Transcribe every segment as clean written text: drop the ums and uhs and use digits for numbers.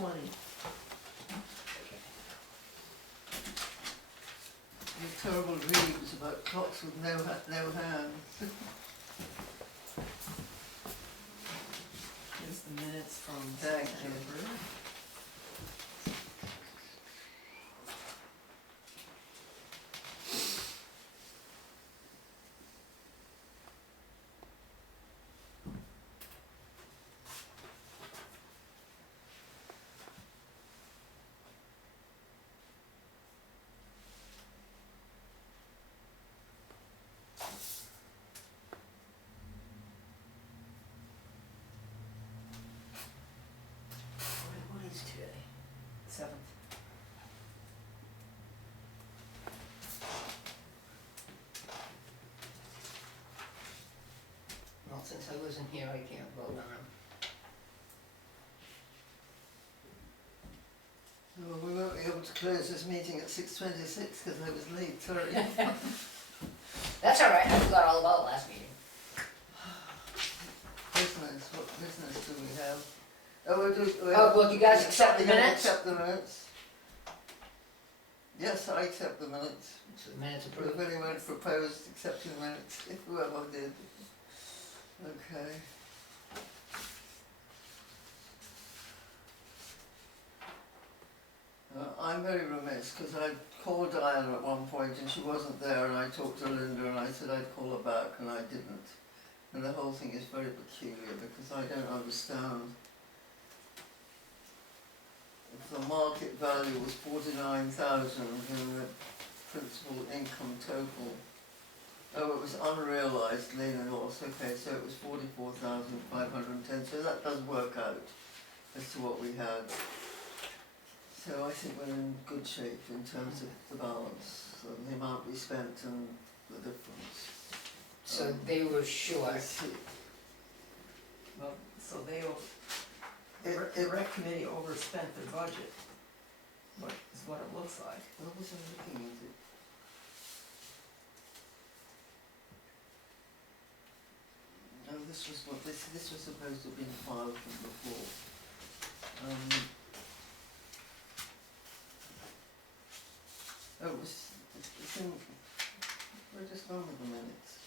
20. Your terrible dreams about clocks with no hands. Here's the minutes from Thank you. September. What is today? 7th. Well, since I wasn't here, I can't vote on them. Well, we won't be able to close this meeting at 6:26 because I was late, sorry. That's all right, I forgot all about last meeting. Business, what business do we have? Oh, we'll do. Oh, well, you guys accept the We're gonna minutes? Accept the minutes. Yes, I accept the minutes. So the minutes If approved. anyone proposed accepting the minutes, if whoever did. Okay. I'm very remiss because I called Diana at one point and she wasn't there, and I talked to Linda and I said I'd call her back and I didn't. And the whole thing is very peculiar because I don't understand. If the market value was 49,000 and the principal income total, oh, it was unrealised gain and loss, okay, so it was 44,510, so that does work out as to what we had. So I think we're in good shape in terms of the balance, so the amount we spent and the difference. So they were short. I see. Well, so they, It- the rec committee overspent their budget. What is what it looks like. What was I looking at it? No, this was what, this was supposed to have been filed from before. Oh, it was, it's in, we're just on with the minutes.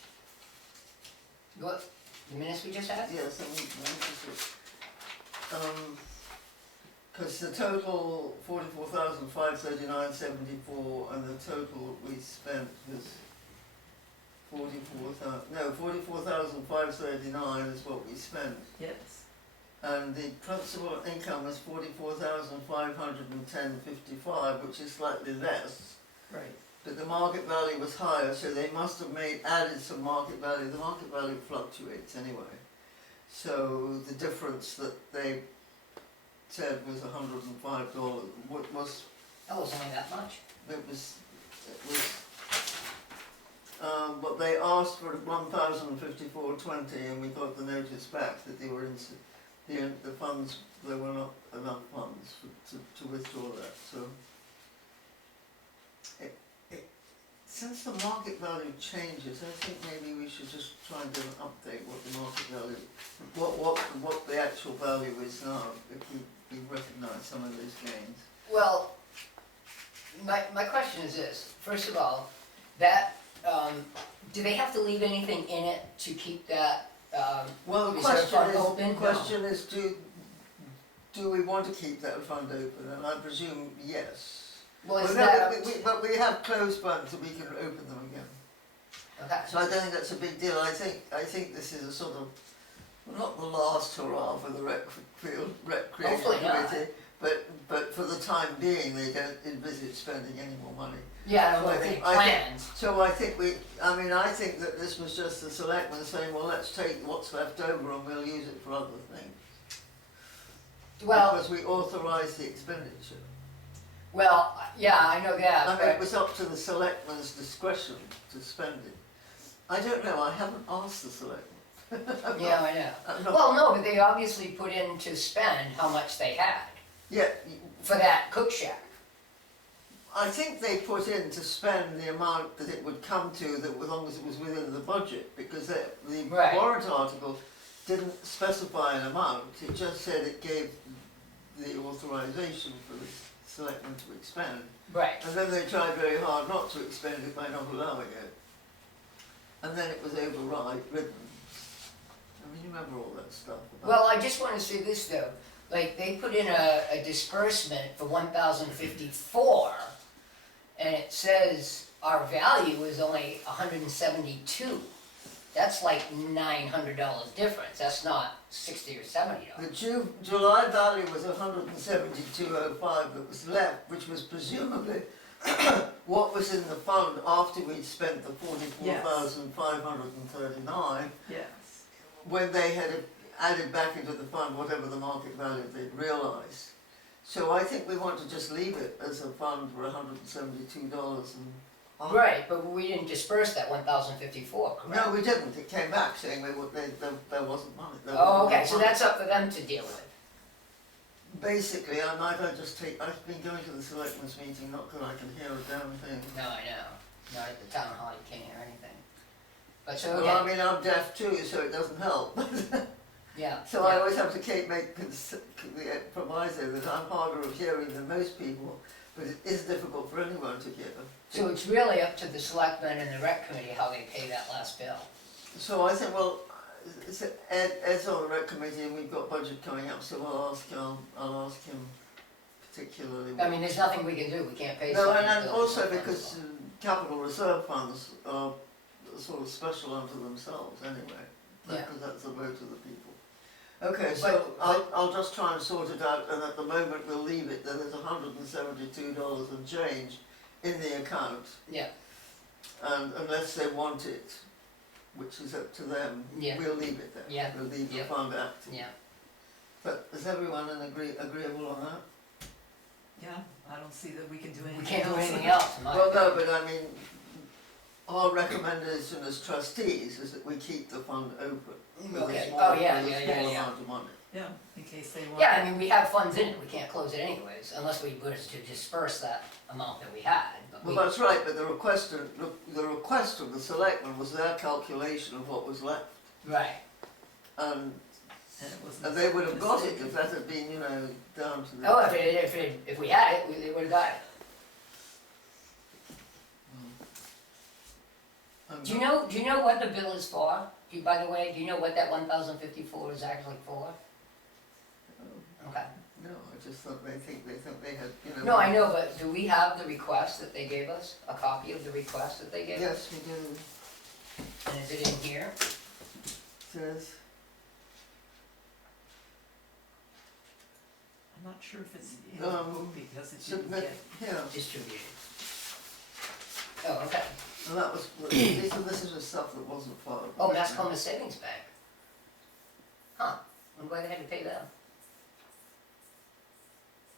What, the minutes we just had? Yes, I mean, because the total 44,539.74 and the total we spent was 44,539 is what we spent. Yes. And the principal income was 44,510.55, which is slightly less. Right. But the market value was higher, so they must have added some market value. The market value fluctuates anyway. So the difference that they said was $105. What was That was only that much. it was but they asked for 1,054.20, and we got the notice back that they were in the funds. There were not enough funds to withdraw that. So. Since the market value changes, I think maybe we should just try and do an update what the market value, what the actual value is now, if we recognise some of those gains. Well, my question is this. First of all, that, do they have to leave anything in it to keep that Well, the reserve fund open? the question is, do we want to keep that fund open? And I presume yes. Well, is no, that, but we have closed funds, so we can open them again. okay. So I don't think that's a big deal. I think this is a sort of, well, not the last hurrah for the recreation Hopefully not. committee, but for the time being, they don't envisage spending any more money. Yeah, I don't So have any I think- plans. So I think I think that this was just the selectmen saying, well, let's take what's left over and we'll use it for other things. Well, Because we authorised the expenditure. well, yeah, I know that, I mean, but it was up to the selectmen's discretion to spend it. I don't know, I haven't asked the selectmen. yeah, I know. I'm not- Well, no, but they obviously put in to spend how much they had Yeah, for that cook shack. I think they put in to spend the amount that it would come to, that as long as it was within the budget, because the Right. warrant article didn't specify an amount, it just said it gave the authorization for the selectmen to expend. Right, And then they tried very hard not to expend it by not allowing it. And then it was overridden. I mean, you remember all that stuff about. well, I just wanna say this though, like, they put in a disbursement for 1,054, and it says our value is only 172. That's like $900 difference, that's not 60 or 70 The dollars. July value was 172.05 that was left, which was presumably what was in the fund after we'd spent the 44,539, Yes, when they had added back into the fund whatever the market value they'd realised. So I think we want to just leave it as a fund for $172 and. Right, but we didn't disperse that 1,054, correct? No, we didn't. It came back saying there wasn't money. There Oh, wasn't okay, so money. that's up for them to deal with. Basically, I've been going to the selectmen's meeting, not that I can hear a damn thing. No, I know, not at the town hall, you can't hear anything. But so, Well, I okay, mean, I'm deaf too, so it doesn't help. yeah. So I always have to make the proviso that I'm harder of hearing than most people, but it is difficult for anyone to hear. So it's really up to the selectmen and the rec committee how they pay that last bill. So I think, well, Ed's on the rec committee and we've got budget coming up, so I'll ask him particularly. I mean, there's nothing we can do, we can't pay No, somebody. and until also the funds because go. capital reserve funds are sort of special unto themselves anyway, Yeah. because that's the vote of the people. Okay, so I'll just try and sort it out, and at the moment we'll leave it, that there's $172 and change in the account, Yeah, and unless they want it, which is up to them, Yeah. we'll leave it there. Yeah. We'll leave the Yeah. fund active. yeah. But is everyone agreeable on that? yeah, I don't see that we can do anything We else. can't do anything else, in my Well, no, opinion. but I mean, our recommendation as trustees is that we keep the fund open. with a Okay, small- oh, yeah, with a yeah, yeah, small yeah. amount of money. Yeah, in case they want. Yeah, I mean, we have funds in it, we can't close it anyways, unless we were to disperse that amount that we had, but we, Well, that's right, but the request of the selectmen was their calculation of what was left. right. And And, it wasn't. and they would have got it mistaken. if that had been, down to the. Oh, if we had it, we would have got it. I'm Do you not- know what the bill is for? By the way, do you know what that 1,054 is actually for? Okay. No, I just thought they think they had, No, I know, but do we have the request that they gave us? A copy of the request that they gave us? Yes, we do, And is it in here? says, I'm not sure if it's in the book because it didn't submit, get, here, Distributed. Oh, okay. and that was, this is the stuff that wasn't filed. Oh, Mascoma Savings Bank. Huh, I'm glad I had to pay them.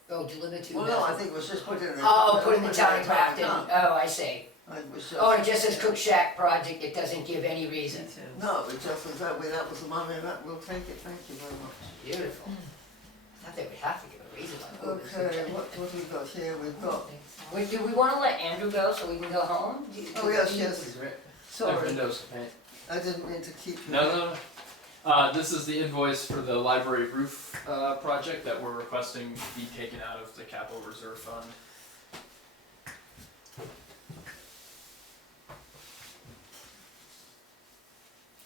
Oh, deliver to. Well, no, I think it was just put in the. Oh, put in the town of Grafton. account. Oh, I see. It was just. Oh, it just says Cook Shack project, it doesn't give any reason. details. No, it just says that was the money, that, we'll take it, thank you very much. Beautiful. I thought they would have to give a reason like, oh, it's Okay, okay. what have we got here? We've got, Wait, do we wanna let Andrew go so we can go home? oh, yes, yes, Please, right? sorry, Windows to paint. I didn't mean to keep you. No. This is the invoice for the library roof project that we're requesting be taken out of the capital reserve fund.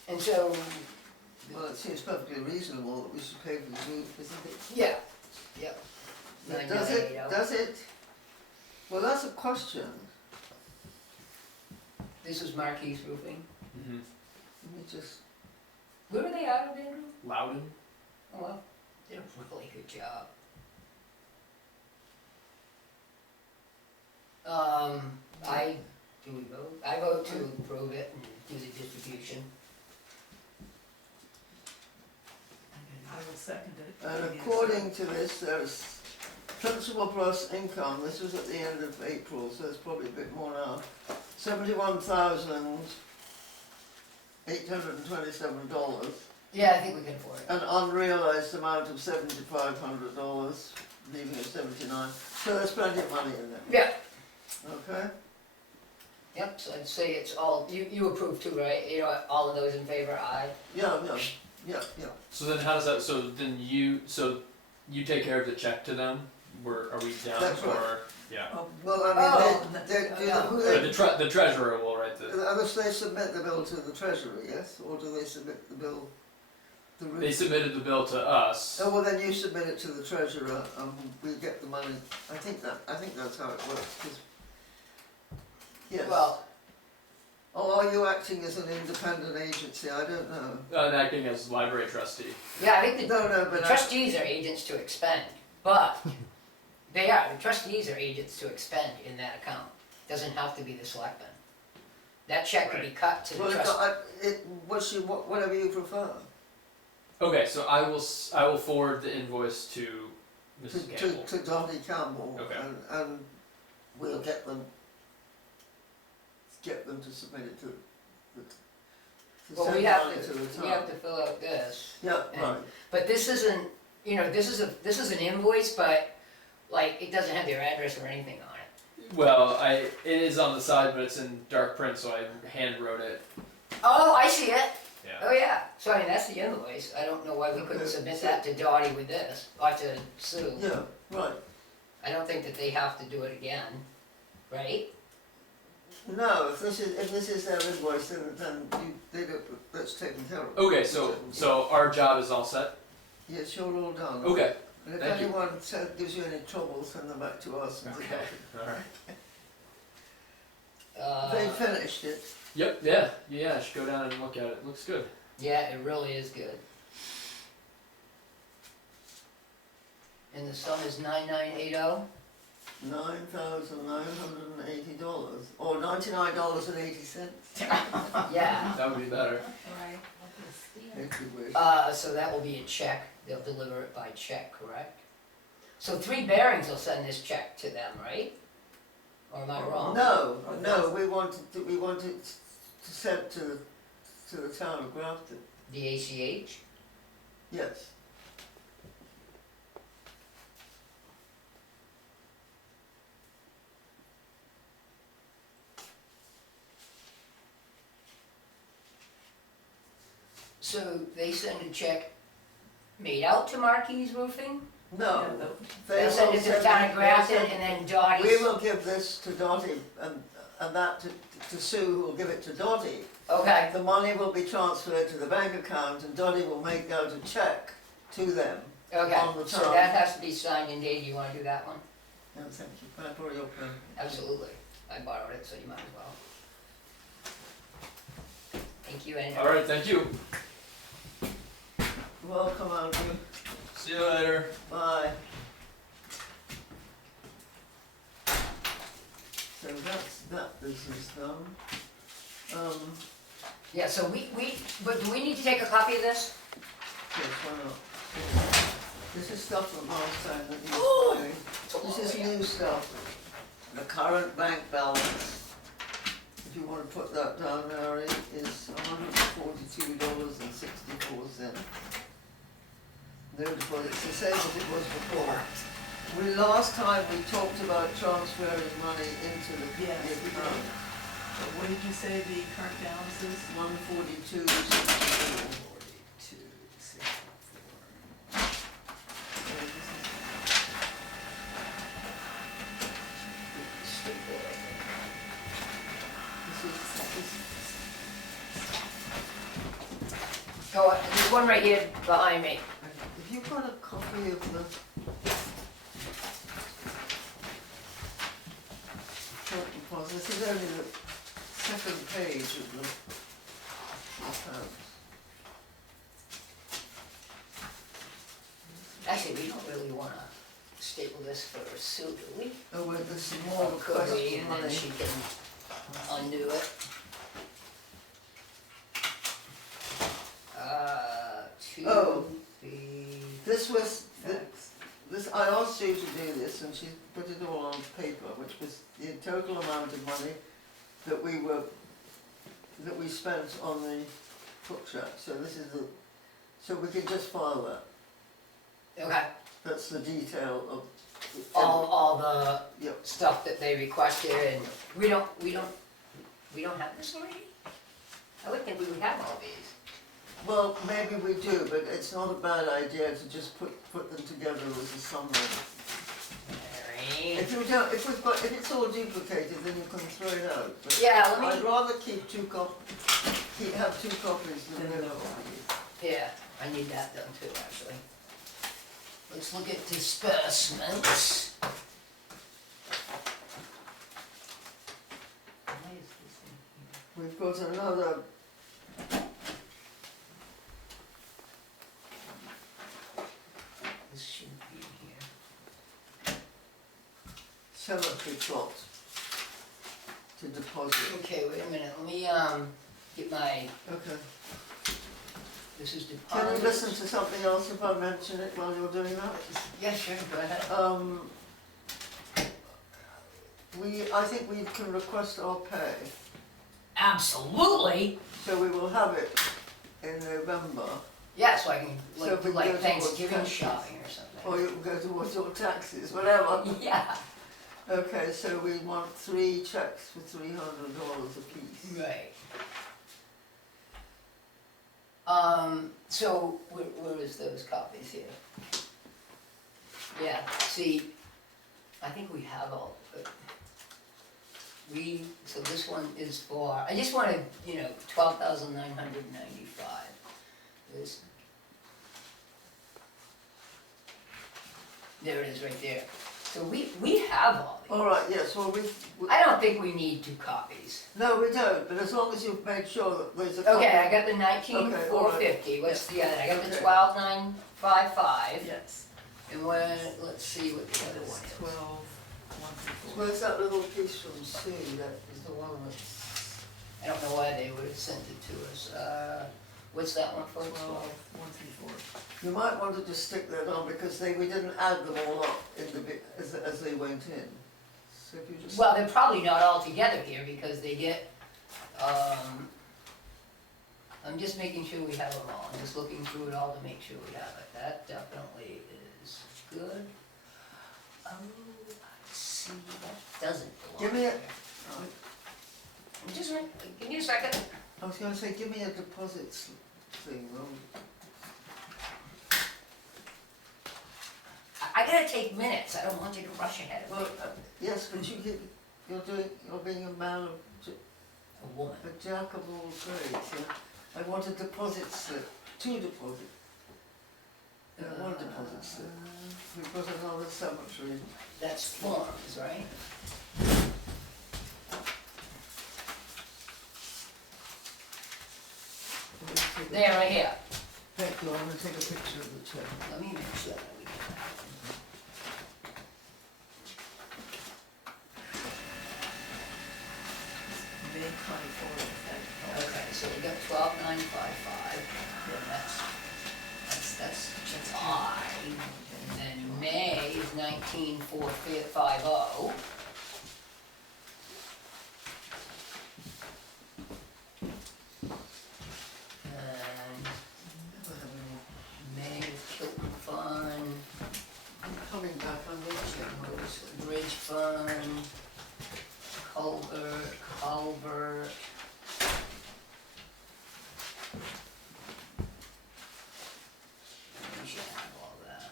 And so, Well, it seems perfectly reasonable that we should pay for the roof, isn't it? yeah, yep. Does it, does it? Well, that's a question, This was Marquis Roofing. Mm-hmm. let me just, Where are they out of, Andrew? Loudon? Oh, well, did a really good job. Do we vote? I vote to approve it and do the distribution. I will second it. and according to this, there's principal plus income, this was at the end of April, so it's probably a bit more now. $71,827, Yeah, I think we can afford it. an unrealized amount of $7,500, leaving us 79, so there's plenty of money in there, Yeah, okay? yep, so I'd say it's all, you approve too, right? You know, all of those in favor, aye? Yeah. So then how does that, so you take care of the check to them, are we down, That's right. or, yeah? Well, I Oh, mean, they, no. who The treasurer will write the, unless they submit the bill to the treasurer, yes, or do they submit the bill? they submitted the bill to us. Oh, well, then you submit it to the treasurer, and we get the money, I think that's how it works, 'cause- yes. Well, Oh, are you acting as an independent agency? I don't know. Acting as library trustee. yeah, I think the No, the but trustees are agents to expend, but they are, the trustees are agents to expend in that account. Doesn't have to be the selectmen. That check could be cut to the well, trust. whatever you prefer. Okay, so I will forward the invoice to Mrs. Campbell. To Dottie Campbell, Okay. and we'll get them to submit it to Well, send we the have money to to, the we town. have to fill out this. Yeah, and- right. But this isn't, you know, this is an invoice, but like, it doesn't have their address or anything on it. Well, it is on the side, but it's in dark print, so I hand wrote it. Oh, I see it. Yeah. Oh, yeah. So I mean, that's the invoice. I don't know why we couldn't Okay. submit that to Dottie with this, or to Sue. Yeah, right. I don't think that they have to do it again, right? No, if this is their invoice, that's taken care of. Okay, so our job is all set? Yes, you're all done. Okay. And if Thank you. anyone gives you any trouble, send them back to us and to Okay. Alright. They finished it. Yep, yeah, I should go down and look at it. Looks good. Yeah, it really is good. And the sum is 9980? $9,980, or $99.80, Yeah. That would be better. if you wish. So that will be a check. They'll deliver it by check, correct? So Three Bearings will send this check to them, right? Or am I wrong? No, we want it to send to the town of Grafton, The ACH? yes. So they send a check made out to Marquis Roofing? No, Yeah, They send it to the town of Grafton and then Dottie's? We will give this to Dottie and that to Sue, who will give it to Dottie. Okay, The money will be transferred to the bank account and Dottie will make out a check to them. On okay. the So town. that has to be signed and dated. You wanna do that one? No, thank you. Can I borrow your pen? Absolutely. I borrowed it, so you might as well. Thank you, Andrew. Alright, thank you. Welcome, Andrew. See you later. Bye. So that's that business done. Yeah, so but do we need to take a copy of this? Yes, why not? This is stuff from last time that you Oh, were it's a long This is way new stuff. The current bank balance, if you want to put that down, Harry, is $142.64. No deposit, it's the same as it was before. Last time we talked about transferring money into the Yes, we did. account. What did you say the current balance is? 142.64. 4264. Oh, there's one right here behind me. Have you got a copy of the short deposit? This is only the second page of the account. Actually, we don't really wanna staple this for Sue, do we? Oh, wait, there's some more Could requests we, for and then money. she can undo it. Two, Oh. three, This was, Thanks. I asked you to do this and she put it all on paper, which was the total amount of money that we spent on the cook shack. So this is so we can just file that. okay, That's the detail of. all the Yep. stuff that they requested, and we don't have this already? I would think we would have all these. Well, maybe we do, but it's not a bad idea to just put them together as a summary. If you don't, if it's all duplicated, then you can throw it out. But Yeah, let I'd me, rather have two copies than Then no no copies. yeah, I need that done too, actually. Let's look at disbursements. Why is this in here? We've got another. This shouldn't be in here. Cemetery plot to deposit. Okay, wait a minute, let me, get my, Okay. this is deposit. Can you listen to something else if I mention it while you're doing that? Yeah, sure, go ahead. I think we can request our pay, Absolutely! so we will have it in November, Yeah, so I can, So like, if we do like go towards Thanksgiving taxes. shopping or something. or you can go towards your taxes, whatever. Yeah, Okay, so we want 3 checks for $300 apiece. right. So, where is those copies here? Yeah, see, I think we have all, so this one is for, I just wanted, 12,995. This. There it is, right there. So we have all these. All right, yes, well, I don't think we need 2 copies. no, we don't, but as long as you've made sure that there's a copy. Okay, I got the 19,450, what's the other, I got the Okay. 12,955, Yes. and when, let's see what the other one is. 12, 1 through 4. Where's that little piece from Sue, that is the one that's, I don't know why they would have sent it to us, what's that one for? 12, 1 through 4. you might want to just stick that on because we didn't add them all up in the bit, as they went in. So if you just. Well, they're probably not all together here because they get, I'm just making sure we have them all, I'm just looking through it all to make sure we have it, that definitely is good. Oh, I see, that doesn't belong Give me a- here. I'm just, give me a second. I was going to say, give me a deposit thing, well, I gotta take minutes, I don't want you to rush ahead of me. well, yes, but you're being a man of, A woman. a jack of all trades, yeah. I want a deposit slip, 2 deposits. Yeah, 1 deposit slip. We've got another cemetery. That's forms, right? There, right here. Thank you, I'm going to take a picture of the check. Let me make sure that we get that one. May 24th, Okay, so we got 12,955, that's July, and then May is 19,450. And Never have any. May is Kilton Fund, I'm coming back, I'm going to check my Bridge Fund, Culvert. We should have all that.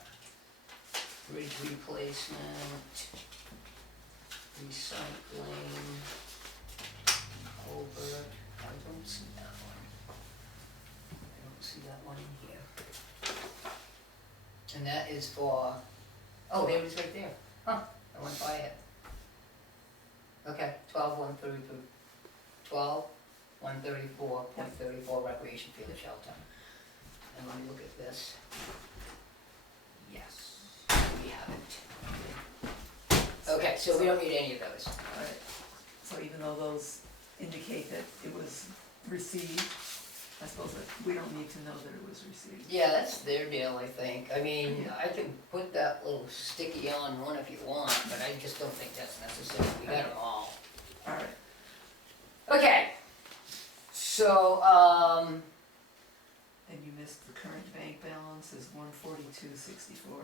Bridge replacement, recycling, culvert, I don't see that one. I don't see that one in here. And that is for, oh, there it is right there. Huh, I went by it. Okay, 12,132, 12,134.34 recreation field shelter. And let me look at this. Yes, we have it. Okay, so we don't need any of those. Alright, so even though those indicate that it was received, I suppose that we don't need to know that it was received. Yeah, that's their deal, I think. I mean, I can put that little sticky on one if you want, but I just don't think that's necessary. We got them all. Alright, Okay. So, and you missed the current bank balance is 142.64.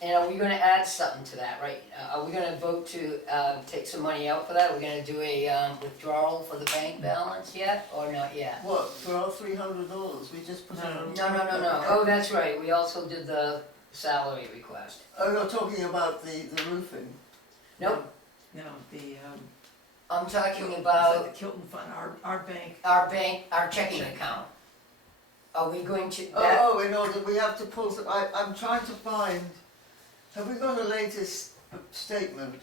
And are we gonna add something to that, right? Are we gonna vote to, take some money out for that? Are we gonna do a, withdrawal for the bank balance yet, or not yet? What, for our $300, we just put it on? No, oh, that's right, we also did the salary request. Oh, you're talking about the roofing? Nope, No, the, I'm talking is that about the Kilton Fund, our bank, our checking account. Are we going to, that, Oh, in order, we have to pull, I'm trying to find, have we got a latest statement?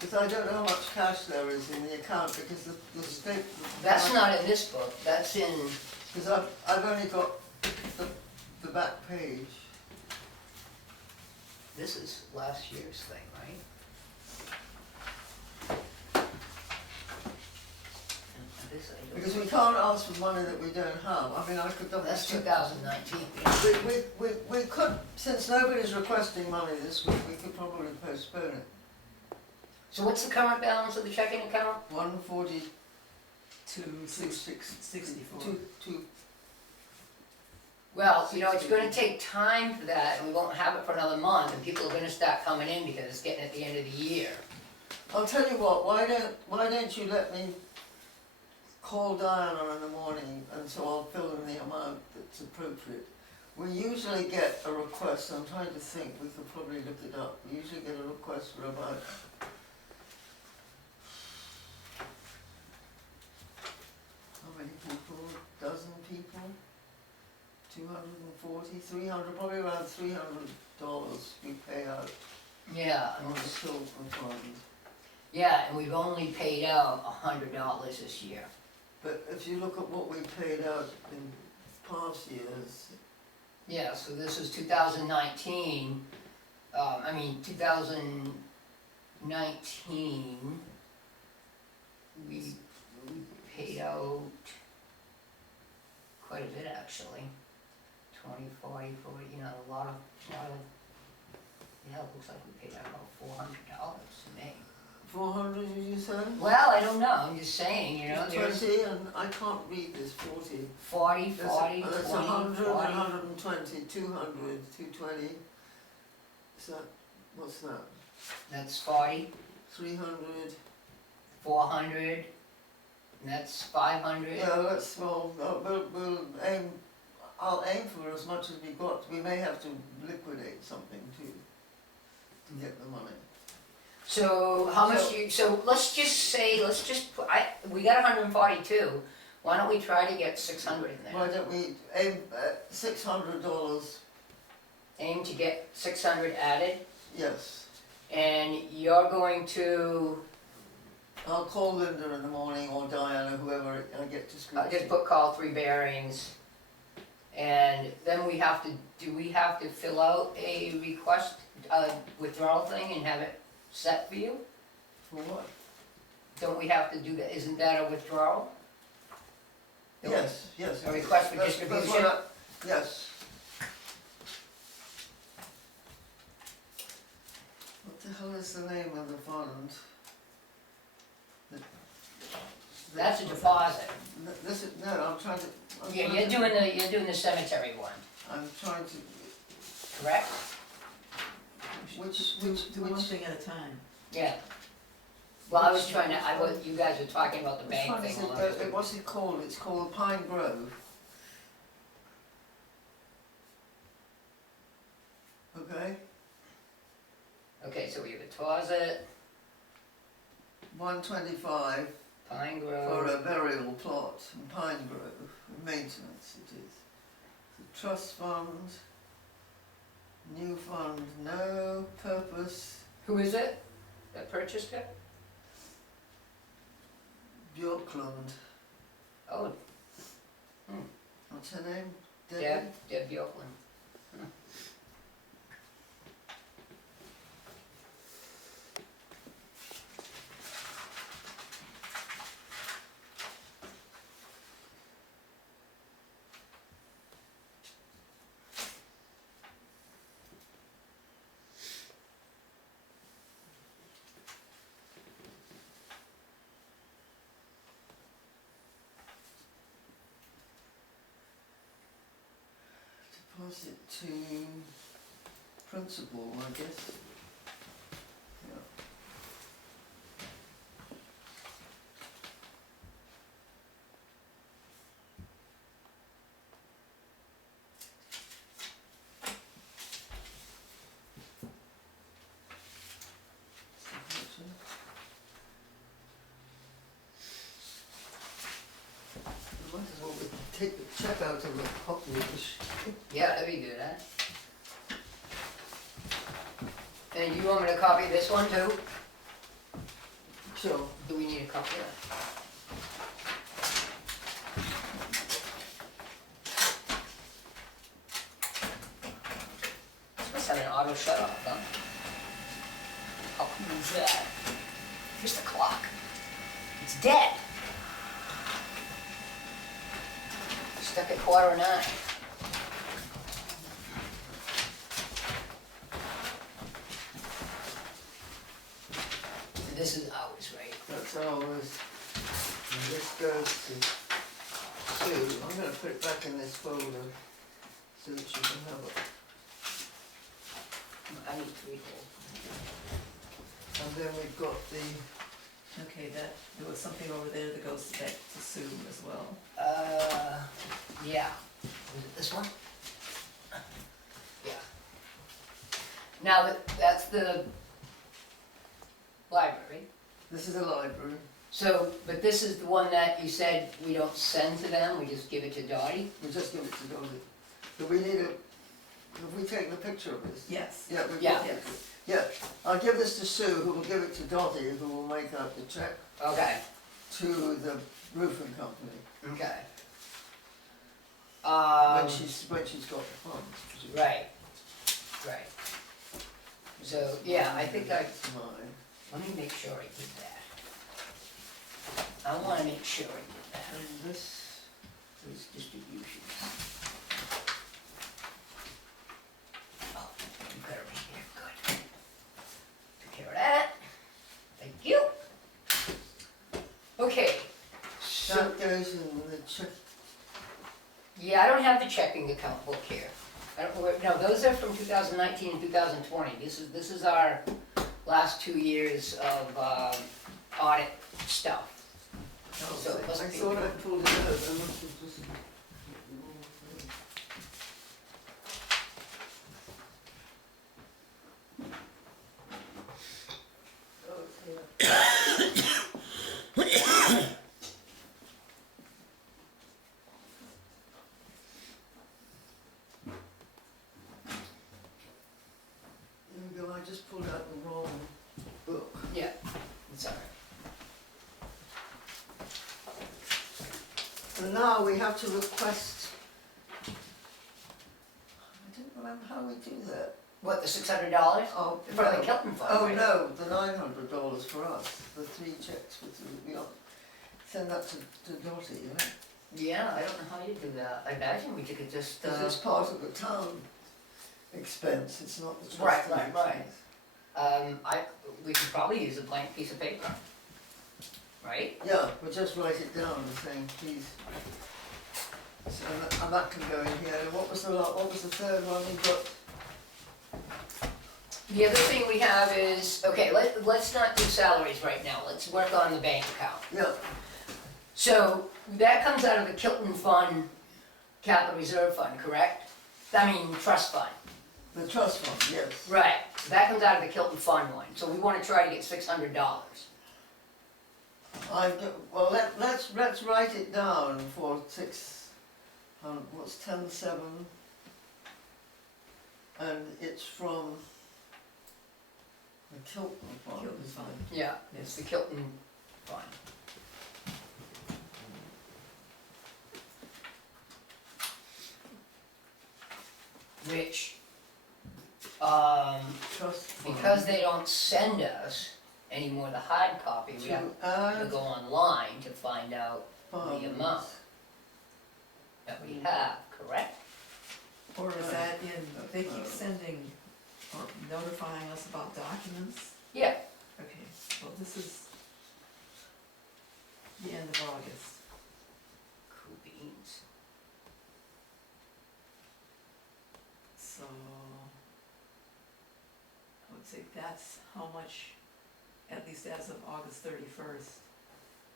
Because I don't know how much cash there is in the account, because the statement. that's not in this book, that's in, Because I've only got the back page. this is last year's thing, right? This I don't- Because we can't ask for money that we don't have. I mean, I could double That's check. 2019. We could, since nobody's requesting money this week, we could probably postpone it. So what's the current balance of the checking account? 140, 264. two, Well, you know, it's gonna take time for that, and we won't have it for another month, and people are gonna start coming in because it's getting at the end of the year. I'll tell you what, why don't you let me call Diana in the morning, and so I'll fill in the amount that's appropriate. We usually get a request, I'm trying to think, we could probably look it up, we usually get a request for about how many people, dozen people? 240, 300, probably around $300 we pay out Yeah, on the Kilton Fund. yeah, and we've only paid out $100 this year. But if you look at what we paid out in past years, Yeah, so this is 2019, 2019, we paid out quite a bit actually. 20, 40, 40, you know, a lot of, yeah, it looks like we paid out about $400 to me. 400 did you say? Well, I don't know, I'm just saying, you know, there's 20, and I can't read this 40. 40, That's 40, 20, 100, 40. 120, 200, 220. Is that, what's that? That's 40, 300? 400, and that's 500. Yeah, that's, well, we'll aim, I'll aim for as much as we got. We may have to liquidate something too, to get the money. So how much do you, so let's just say, we got 142, why don't we try to get 600 in Why there? don't we aim at $600? Aim to get 600 added, Yes. and you're going to, I'll call Linda in the morning, or Diana, whoever I get to speak just to. put call 3 bearings, and then we have to, do we have to fill out a request, withdrawal thing and have it set for you? For what? Don't we have to do that, isn't that a withdrawal? Yes, yes. A request for That's distribution? what yes. What the hell is the name of the fund? That's a deposit. This is, no, I'm trying to. Yeah, you're doing the cemetery one, I'm trying to, correct? Do one thing at a time. Yeah. Well, I was trying to, you guys were talking about the which bank one is thing. it, what's it called? It's called Pine Grove. Okay, Okay, so we have a deposit, 125 Pine for Grove, a burial plot in Pine Grove, maintenance it is. The trust fund, new fund, no purpose, who is it that purchased it? Bjorklund, Oh, what's her name? Debbie? Deb Bjorklund. Deposit to principal, I guess. Yeah. Signature. We might as well take the check out of the copy machine. Yeah, that'd be good, huh? And you want me to copy this one too? Sure. Do we need a copy of that? This must have an auto shut off, huh? How cool is that? Here's the clock. It's dead. Stuck at 9:15. This is ours, right? That's ours. And this goes to Sue. I'm gonna put it back in this folder so that you can have it. I need 3 whole. And then we've got the, Okay, that, there was something over there that goes back to Sue as well. Yeah. Was it this one? Yeah. Now, that's the library. this is a library. So, but this is the one that you said we don't send to them, we just give it to Dottie? We'll just give it to Dottie. Do we need a, have we taken a picture of this? Yes. Yeah, we've Yeah. got it. Yeah, I'll give this to Sue, who will give it to Dottie, who will make out the check Okay, to the roofing company, okay. when she's got the funds. Right, right. So, yeah, I think That's mine. let me make sure I did that. I wanna make sure I did that. And this, Those distributions. Oh, you got it right here, good. Took care of that. Thank you. Okay, so, that goes in the check. yeah, I don't have the checking account book here. I don't, no, those are from 2019 and 2020. This is our last 2 years of audit stuff. Oh, So it must I be- thought I pulled it out, I must have just. There we go, I just pulled out the wrong book. Yeah, it's all right. And now we have to request. I didn't remember how we do that. What, the $600? Oh, For the no. Kelton Fund, Oh, right? no, the $900 for us, the 3 checks we got. Send that to Dottie, yeah? Yeah, I don't know how you do that. I imagine we could just, Because it's part of the town expense, it's not the trustee Right, expense. right, right. We could probably use a blank piece of paper. Right? Yeah, but just write it down and saying, please. So, and that can go in here. And what was the third one we got? The other thing we have is, okay, let's not do salaries right now. Let's work on the bank account. Yeah, So that comes out of the Kilton Fund, Capital Reserve Fund, correct? I mean, Trust Fund. the trust fund, yes. Right. So that comes out of the Kilton Fund one. So we want to try to get $600. Well, let's write it down for 6, what's 10/7? And it's from the Kilton Fund. Kilton isn't Fund. it? Yeah, it's the Kilton Fund. Which, Trust fund. because they don't send us any more the hard copy, we have To to add go online to find out funds. amount. that we have, correct? Or is that in, they keep sending or notifying us about documents? Yeah. Okay, well, this is the end of August. Cool beans. So, see, that's how much, at least as of August 31st,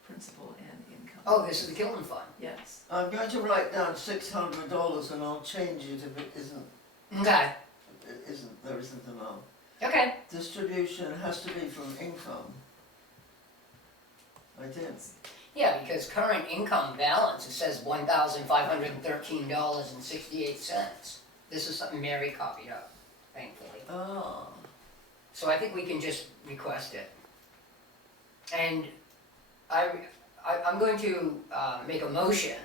principal and income. Oh, this is the Kilton Fund. Yes, I'm going to write down $600 and I'll change it if it isn't, Okay, there isn't enough. okay. Distribution has to be from income. I did. Yeah, because current income balance, it says $1,513.68. This is something Mary copied up, thankfully. Ah, So I think we can just request it. And I'm going to make a motion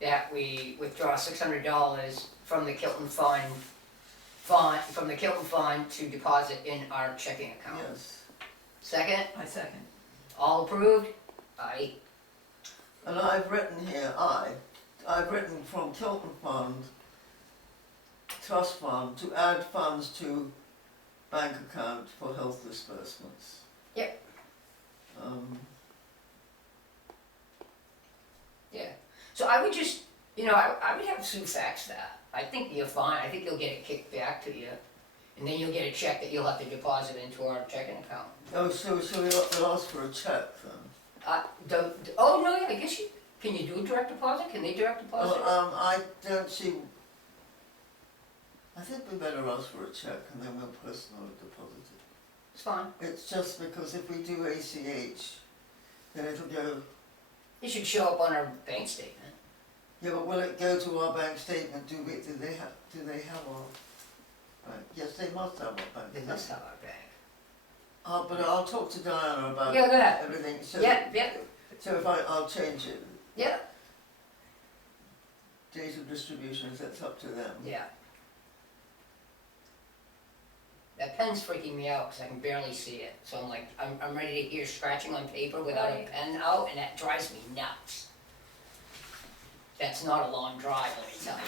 that we withdraw $600 from the Kilton Fund, to deposit in our checking account. yes. Second, I second. all approved? Aye. And I've written here, I've written from Tilton Fund, Trust Fund, to add funds to bank account for health disbursements. Yep. Yeah. So I would just, I would have Sue fax that. I think you're fine. I think you'll get it kicked back to you. And then you'll get a check that you'll have to deposit into our checking account. Oh, so we'll ask for a check then? Oh, no, yeah, I guess can you do a direct deposit? Can they direct deposit? I don't see, I think we better ask for a check and then we'll personally deposit it. It's fine. It's just because if we do ACH, then it'll go, It should show up on our bank statement. yeah, but will it go to our bank statement? Do they have our bank? Yes, they must have our bank. They must have our bank. But I'll talk to Diana about Yeah, go ahead. everything, so, Yeah. so if I'll change it, Yeah. date of distributions, that's up to them. Yeah. That pen's freaking me out because I can barely see it. So I'm like, I'm ready to hear scratching on paper without a Right. pen out, and that drives me nuts. That's not a long drive, let me tell you.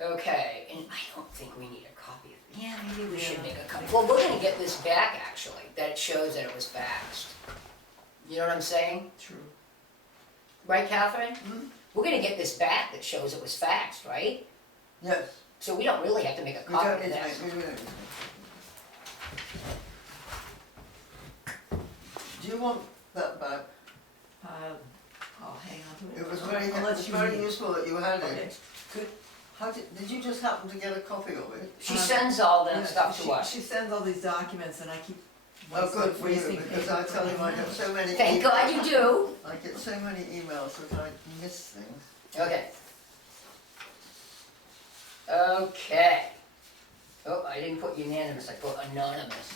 Okay, and I don't think we need a copy of, yeah, maybe we should make a copy. Well, we're gonna get this back, actually, that it shows that it was faxed. You know what I'm saying? True. Right, Catherine? We're gonna get this back that shows it was faxed, right? Yes, So we don't really have to make a we copy don't of need to this. make, we don't need to make. Do you want that back? I'll hang on to it. It was I'll let you very read. useful that you had Okay, it. good. How did you just happen to get a copy of it? She sends all that Yeah, stuff she- to us. She sends all these documents and I keep Oh, good for you, wasting because paper I tell you, for I get so many. Thank God you do. I get so many emails that I miss things. Okay. Okay. Oh, I didn't put unanimous, I put anonymous.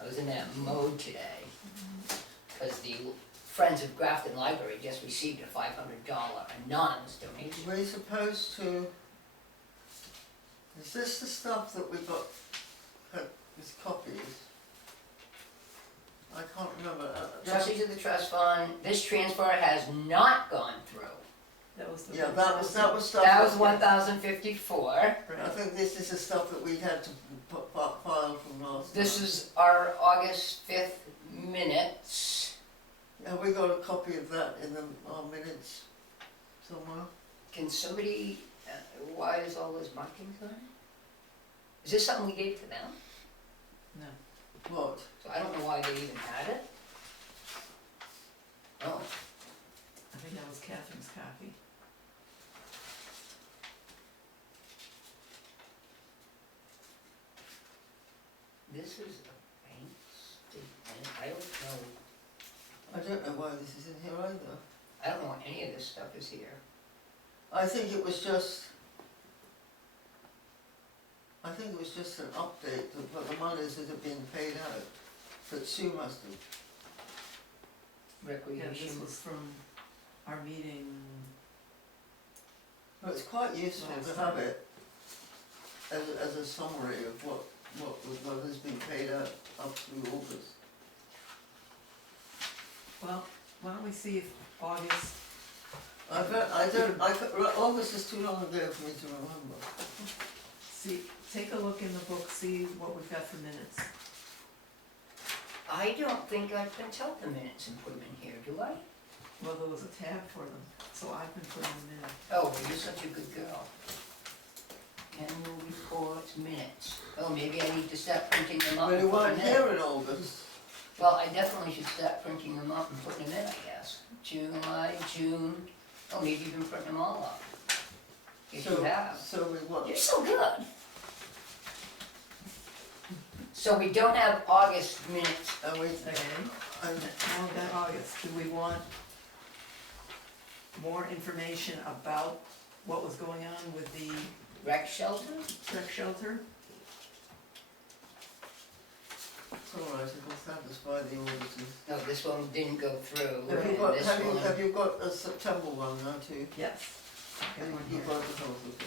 I was in that mode today. Because the Friends of Grafton Library just received a $500 anonymous donation. We're supposed to, is this the stuff that we got, as copies? I can't remember. Trustees of the Trust Fund, this transfer has not gone through. That was the. Yeah, that was stuff. That was 1,054. I Right. think this is the stuff that we had to file from last time. This is our August 5th minutes. Have we got a copy of that in our minutes somewhere? Can somebody, why is all those markings on it? Is this something we gave to them? No. What? So I don't know why they even had it. Oh, I think that was Catherine's copy. this is a bank statement. I don't know. I don't know why this is in here either. I don't know why any of this stuff is here. I think it was just an update of the monies that have been paid out, that Sue must have. Yeah, this Recreation. was from our meeting. Well, it's quite useful Last to time. have it as a summary of what has been paid out up through August. Well, why don't we see if August, August is too long ago for me to remember. take a look in the book, see what we've got for minutes. I don't think I print out the minutes and put them in here, do I? Well, there was a tab for them, so I've been putting them in. Oh, well, you're such a good girl. Annual reports, minutes. Oh, maybe I need to start printing them up Well, and you putting weren't them in. here in August. Well, I definitely should start printing them up and putting them in, I guess. July, June, oh, maybe even printing them all up. If you have. So we what? You're so good. So we don't have August minutes. And we, Okay, and now that August, do we want more information about what was going on with the Rec shelter? rec shelter? it's all right, it will satisfy the auditors. No, this one didn't go through. Have you and got, this have you, one- have you got a September one now too? Yes. Got one You here. got the whole of it.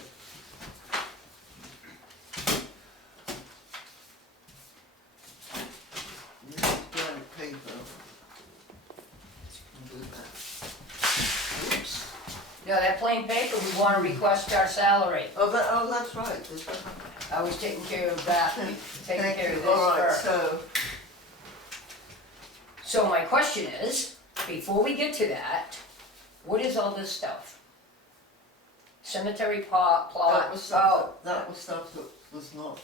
This is blank paper. Do that. Oops. No, that plain paper, we wanna request our salary. Oh, that's right. I was taking care of that, taking Thank care of you. this All right, first. so, So my question is, before we get to that, what is all this stuff? Cemetery plot, that was oh, stuff, that was stuff that was not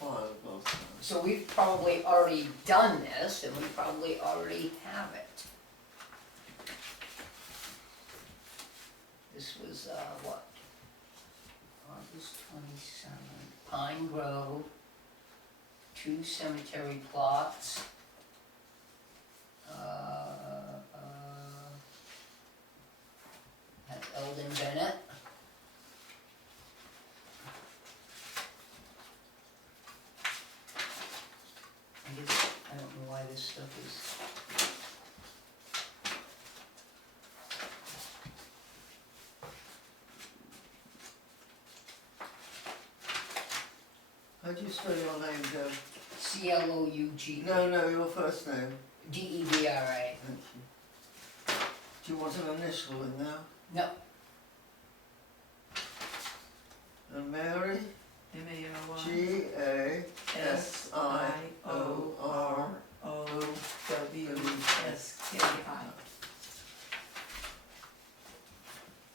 filed last time. so we've probably already done this, and we probably already have it. This was, what? August 27th, Pine Grove, 2 cemetery plots. That's Eldon Bennett. I guess, I don't know why this stuff is. How do you spell your name, Deb? CLOUG. No, your first name. DEVRA. Thank you. Do you want an initial in there? No, And Mary? M-A-R-Y. G-A-S-I-O-R.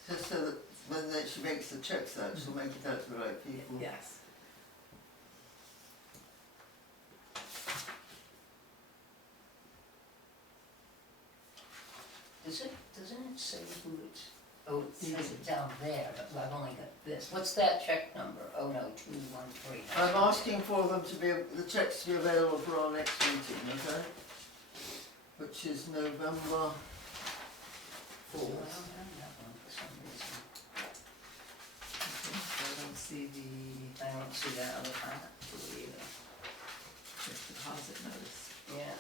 Just so that when she makes the checks out, she'll make it out to the right people. Yes. doesn't it say who it's, oh, it says it down there, but I've only got this. What's that check number? Oh no, 213. I'm asking for them to be, the checks to be available for our next meeting, okay? Which is November Oh, I 4th. don't have that one for some reason. Okay, so I don't see the I don't see that other part to it either. deposit notice. Yeah.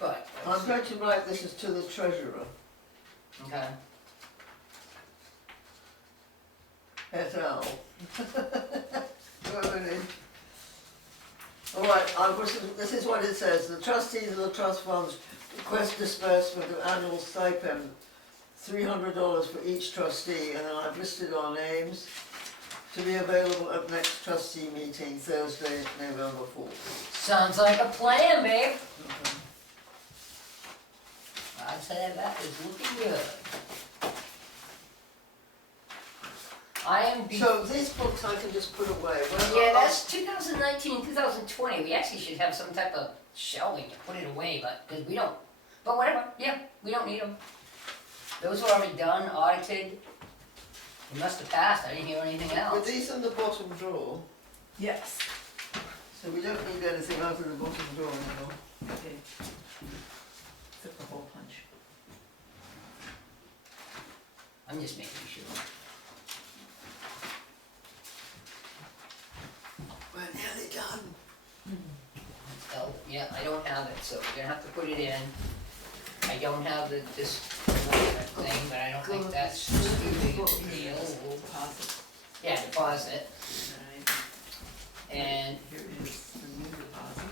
But, I'm going to write this as to the treasurer, okay, et al. Whoever it is. All right, this is what it says. The trustees of the trust funds request disbursement of annual stipend, $300 for each trustee, and then I've listed our names to be available at next trustee meeting, Thursday, November 4th. sounds like a plan, babe. Okay. I'd say that is looking good. I am. So these books I can just put away. Yeah, that's 2019, 2020. We actually should have some type of shelving to put it away, but because we don't. But whatever. Yeah, we don't need them. Those were already done, audited. They must have passed. I didn't hear anything But else. these in the bottom drawer, Yes. so we don't need anything out of the bottom drawer anymore. Okay. Except the hole punch. I'm just making sure. We're nearly done. Oh, yeah, I don't have it, so we're gonna have to put it in. I don't have this thing, but I don't think that's too big a deal. Deposit. Yeah, deposit. Right. And Here is the new deposit.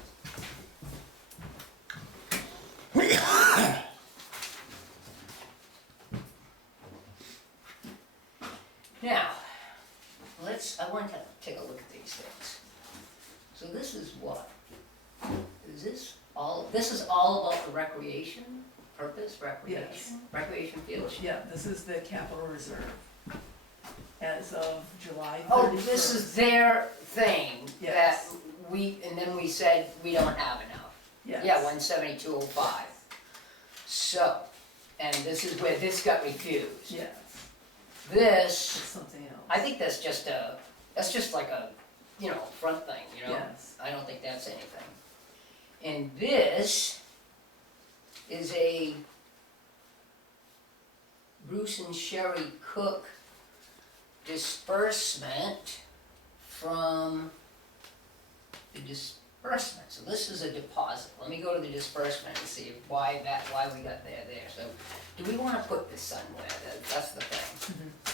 now, I want to take a look at these things. this is all about the recreation purpose, Yes. recreation fields? Yeah, this is the capital reserve. As of July 31st. Oh, this is their thing, that Yes. and then we said we don't have enough. Yes. Yeah, 17205. So, and this is where this got refused. Yes, This, it's something else. I think that's just like a, front thing, Yes, I don't think that's anything. And this is a Bruce and Sherry Cook disbursement from the disbursement. So this is a deposit. Let me go to the disbursement and see why we got there. So, do we wanna put this somewhere? That's the thing. Mhm.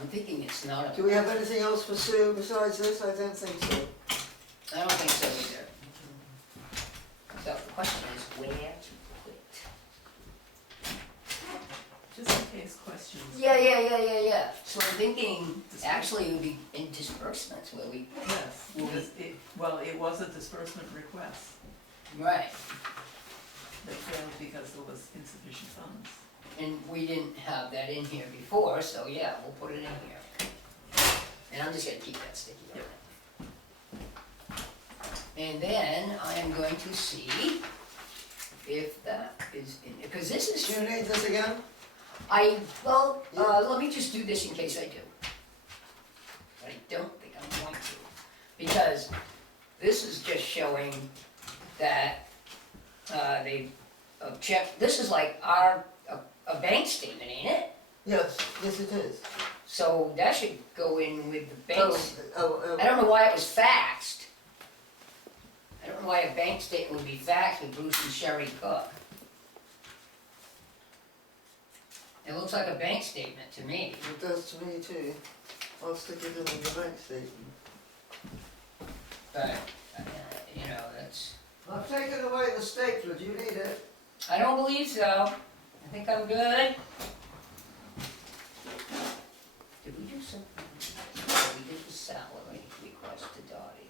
I'm thinking it's not Do we have anything else for Sue besides this? I don't think so. I don't think so either. So the question is, where to put it? just in case questions. Yeah. So I'm thinking, actually, it would be in disbursements where we, Yes, because it was a disbursement request right, that failed because there was insufficient funds. and we didn't have that in here before, so yeah, we'll put it in here. And I'm just gonna keep that sticky on it. And then I am going to see if that is in, because this is. Do you need this again? Let me just do this in case I do. But I don't think I'm going to, because this is just showing that, they checked, this is like a bank statement, ain't it? Yes, yes it is. So that should go in with the banks. Oh, I don't know why it was faxed. I don't know why a bank statement would be faxed with Bruce and Sherry Cook. It looks like a bank statement to me. it does to me too. I'll stick it in the bank statement. But, that's, I've taken away the stapler, do you need it? I don't believe so. I think I'm good. Did we do something? No, we did the salary request to Dottie.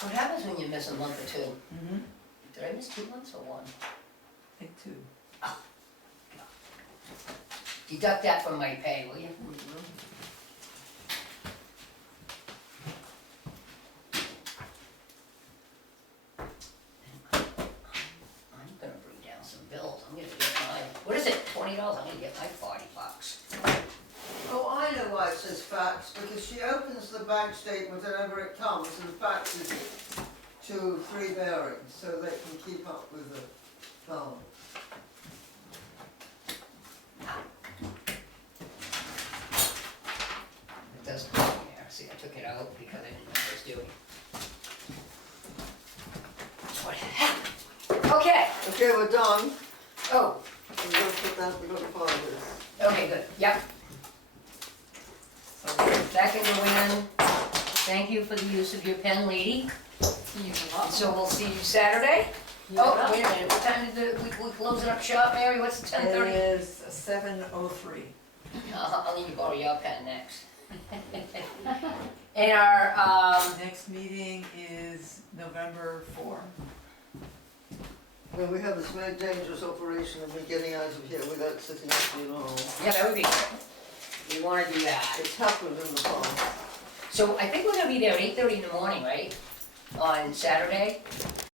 What happens when you miss a month or two? Mm-hmm. Did I miss 2 months or one? I think two. Deduct that from my pay, will you? I'm gonna bring down some bills. I'm gonna get what is it, $20? I'm gonna get my $40. Oh, I know why it says fax, because she opens the bank statement whenever it comes and faxes it to 3 Bearings, so they can keep up with the balance. It doesn't go here. See, I took it out because I didn't know what I was doing. What happened? Okay. Okay, we're done. Oh, We're gonna put that, we're gonna file this. okay, good. Yep. So, That can go in. Thank you for the use of your pen, lady. And so we'll see you Saturday? Oh, wait a minute, what time did we close it up shop, Mary? What's the 10:30? it is 7:03. I'll need to borrow your pen next. And our, Next meeting is November 4. Well, we have this very dangerous operation of me getting out of here without sitting up too long. yeah, that would be good. We wanna do that. It's happened in the past. So I think we're gonna be there at 8:30 in the morning, right? On Saturday?